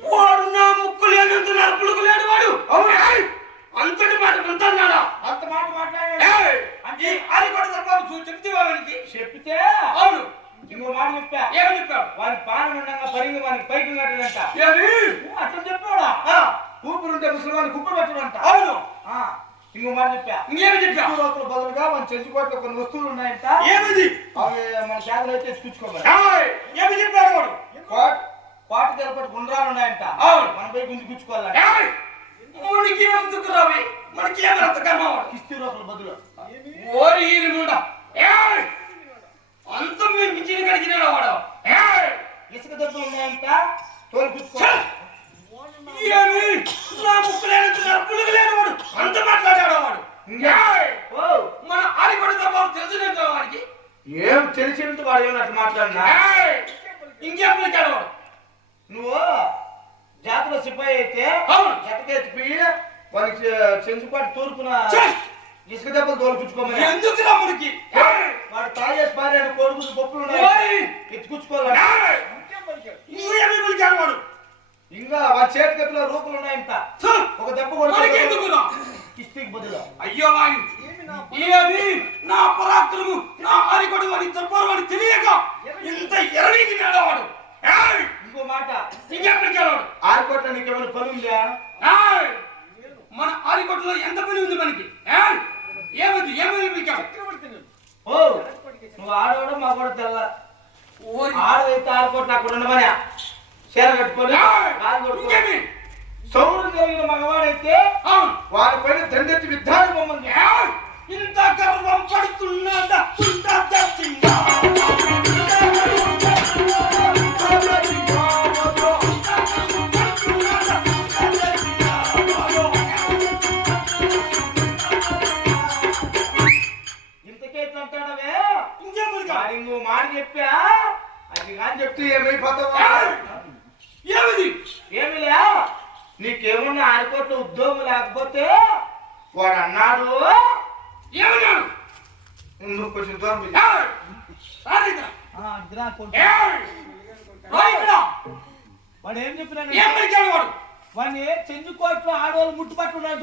వాడు నా ముక్కు లేనంత నలుపులకు లేడు వాడు! అంతటి మాట అంటున్నాడా అంత మాట! అంటే అది కూడా తప్ప చెప్తే వానికి చెప్తే అవును ఇంకో మాట చెప్పా ఏమని చెప్పాడు వారి పానం ఉండగా పరిగి వారికి పైకి కట్టడంట ఏమి అట్లా చెప్పాడా ఆ, ఊపిరి ఉంటే ముసలివాడిని కుప్పలు పెట్టడంట అవును ఇంకో మాట చెప్పా ఇంకేమి చెప్పా రూపాయల బదులుగా మన చెంచుకోట్లో కొన్ని వస్తువులు ఉన్నాయంట ఏమిది అవి మన చేతలు అయితే తెచ్చుకోవాలి ఏయ్! ఏమి చెప్పాడు వాడు కోట తెలపటి గుండ్రాలు ఉన్నాయంట. అవును. మన పోయి గుంజి గుచ్చుకోవాలంట. ఏయ్! మనకి ఎందుకు రావి. మనకి ఏమి రక్తకర్మ వాడు కిస్తీ రూపాయల బదులు. ఓరి ముండ ఏయ్! అంత మేము మించిన కడిగినాడు వాడు! ఇసుక దెబ్బలు ఉన్నాయంట. తోలు! గుచ్చుకోవాలి నా ముక్కు లేనంత నలుపులు లేని వాడు. అంత మాట్లాడాడు వాడు? మన ఆడిపడి తప్ప తెలిసినంత వాడికి? ఏం తెలిసినంత వాడు ఏమన్నా అట్లా మాట్లాడినా! ఇంకేం పిలిచాడు వాడు? నువ్వు జాతర సిపాయి అయితే అవును. జతకెత్తిపోయి వాళ్ళకి చెంచుపాటు తూర్పున! ఇసుక దెబ్బలు తోలుపుచ్చుకోమని. ఎందుకు మనకి! వాడు తాగేసి పారాడు కొడుకులు పప్పులు! ఎత్తుకుచ్చుకోవాలి? పిలిచాడు వాడు? ఇంకా వాళ్ళ చేతికత్తులో రూపులు ఉన్నాయంట! ఒక దెబ్బ కొడుకు రా? కిస్తీకి బదులు. అయ్యో ఏమి నా పరాక్రము నా ఆరికొడు వాడి తప్పరు వాడి తెలియక ఇంత ఎరవీకి నేడవాడు ఏయ్! ఇంకో మాట ఇంకేం పిలిచాడు వాడు ఆరుకోట్ల నీకేమైనా పని ఉందా! మన ఆరికొట్టులో ఎంత పని ఉంది మనకి! ఏమైంది ఏమైంది పిలిచాడు ఓ నువ్వు ఆడవాడు మా కూడా తెల్ల ఆడదైతే ఆరుకోట్లు అక్కడ ఉండమని చీర కట్టుకొని ఏయ్! కాలు కొట్టుకొని ఇంకేమి సౌరు కలిగిన మగవాడైతే వారి పైన దండెత్తి విద్ధాన్ని బొమ్మంది ఏయ్! ఇంత గర్వం పడుతున్నదా? ఇట్లా అంటాడవే ఇంకేం పిలిచాడు వాడి నువ్వు మాట చెప్పా? అది కానీ చెప్తే ఏమైపోతావు! ఏమిది? ఏమిలే? నీకేమన్నా ఆరుకోట్ల ఉద్యోగం లేకపోతే వాడు అన్నాడు? ఏమన్నాడు? నువ్వు కొంచెం దూరం. వాడు ఏం చెప్పినాడు? ఏం పిలిచాడు వాడు? వాడిని చెంచు కోట్లో ఆడవాళ్ళు ముట్టుపట్టున్నాడు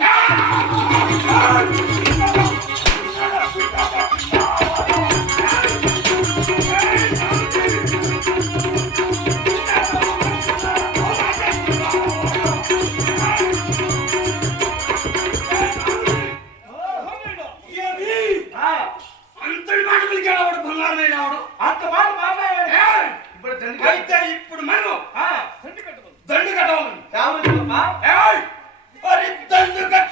దండి అయితే ఇప్పుడు మనం ఆ, దండు కట్టవాలి దండు కట్టరా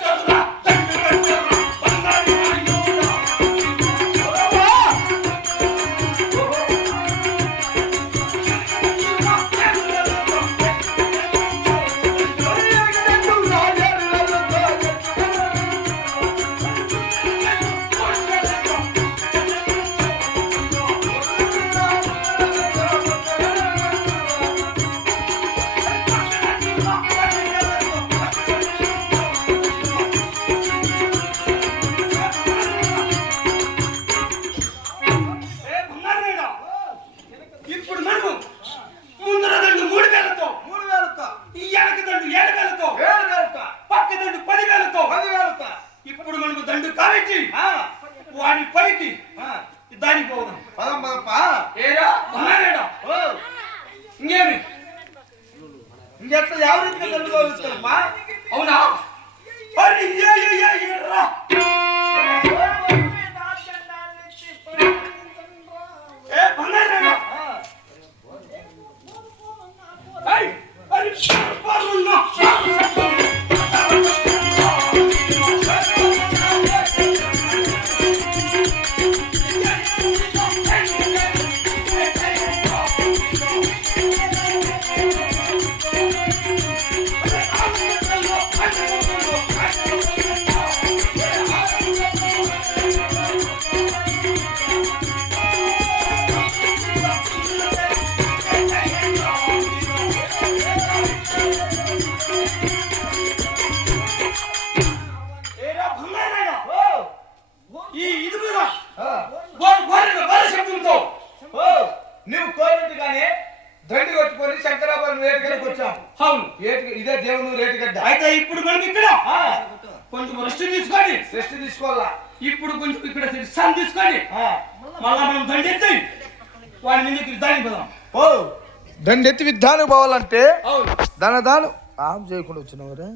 ఇప్పుడు మనకు దండు కావించి ఆ, వాడి పైకి ఆ, దానికి పోదాం పదం పదప్పా ఏరా బంగారేడా ఓ ఇంకేమి ఇంకెట్లా ఎవరి రీతిగా తెలుసుకోవాలమ్మా అవునా అరే ఏ ఏ ఏ ఎర్రా వచ్చాం అవును. ఇదే దేవుని రేటుగడ్డ అయితే ఇప్పుడు మనం ఇక్కడ కొంచెం రెస్ట్ తీసుకోండి. రెస్ట్ తీసుకోవాలా? ఇప్పుడు కొంచెం ఇక్కడ విశ్రాంతి తీసుకోండి. మళ్ళా మనం దండెత్తి వాడి మీద యుద్ధానికి పోదాం. ఓ దండెత్తి విధానం పోవాలంటే అవును. దాని దాను చేయకుండా వచ్చినవరా?